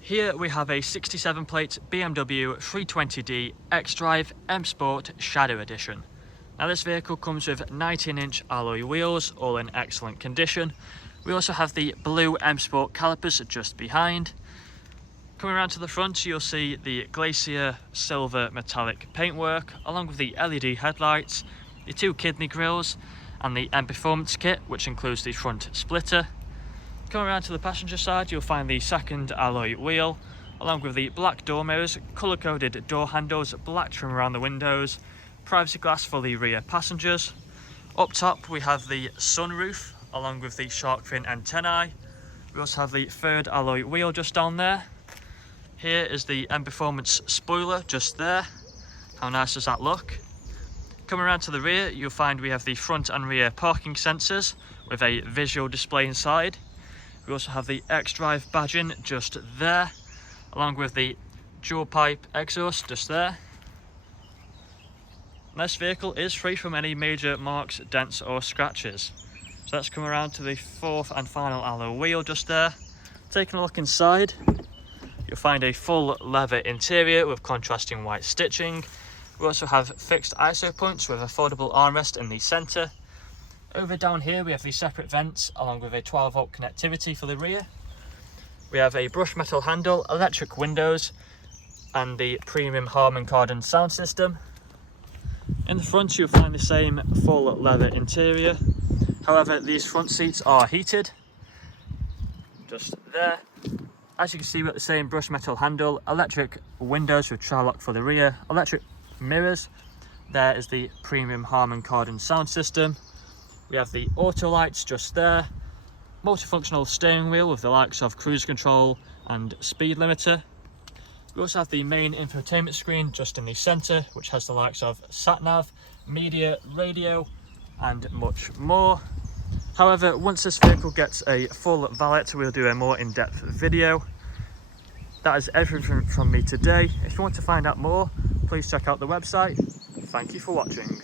Here we have a 67 plate BMW 320D XDRIVE M Sport Shadow Edition. Now this vehicle comes with 19-inch alloy wheels, all in excellent condition. We also have the blue M Sport calipers just behind. Coming around to the front, you'll see the Glacier silver metallic paintwork, along with the LED headlights, the two kidney grills, and the M Performance kit, which includes the front splitter. Coming around to the passenger side, you'll find the second alloy wheel, along with the black door mirrors, colour-coded door handles, black trim around the windows, privacy glass for the rear passengers. Up top we have the sunroof, along with the shark fin antennae. We also have the third alloy wheel just down there. Here is the M Performance spoiler just there. How nice does that look? Coming around to the rear, you'll find we have the front and rear parking sensors with a visual display inside. We also have the XDRIVE badging just there, along with the dual pipe exhaust just there. And this vehicle is free from any major marks, dents or scratches. So let's come around to the fourth and final alloy wheel just there. Taking a look inside, you'll find a full leather interior with contrasting white stitching. We also have fixed ISO points with a foldable armrest in the centre. Over down here we have the separate vents along with a 12-volt connectivity for the rear. We have a brushed metal handle, electric windows and the premium Harman Kardon sound system. In the front you'll find the same full leather interior. However, these front seats are heated. Just there. As you can see, we've got the same brushed metal handle, electric windows with tri-lock for the rear, electric mirrors. There is the premium Harman Kardon sound system. We have the auto lights just there, multifunctional steering wheel with the likes of cruise control and speed limiter. We also have the main infotainment screen just in the centre, which has the likes of sat-nav, media, radio and much more. However, once this vehicle gets a full valet, we'll do a more in-depth video. That is everything from me today. If you want to find out more, please check out the website. Thank you for watching.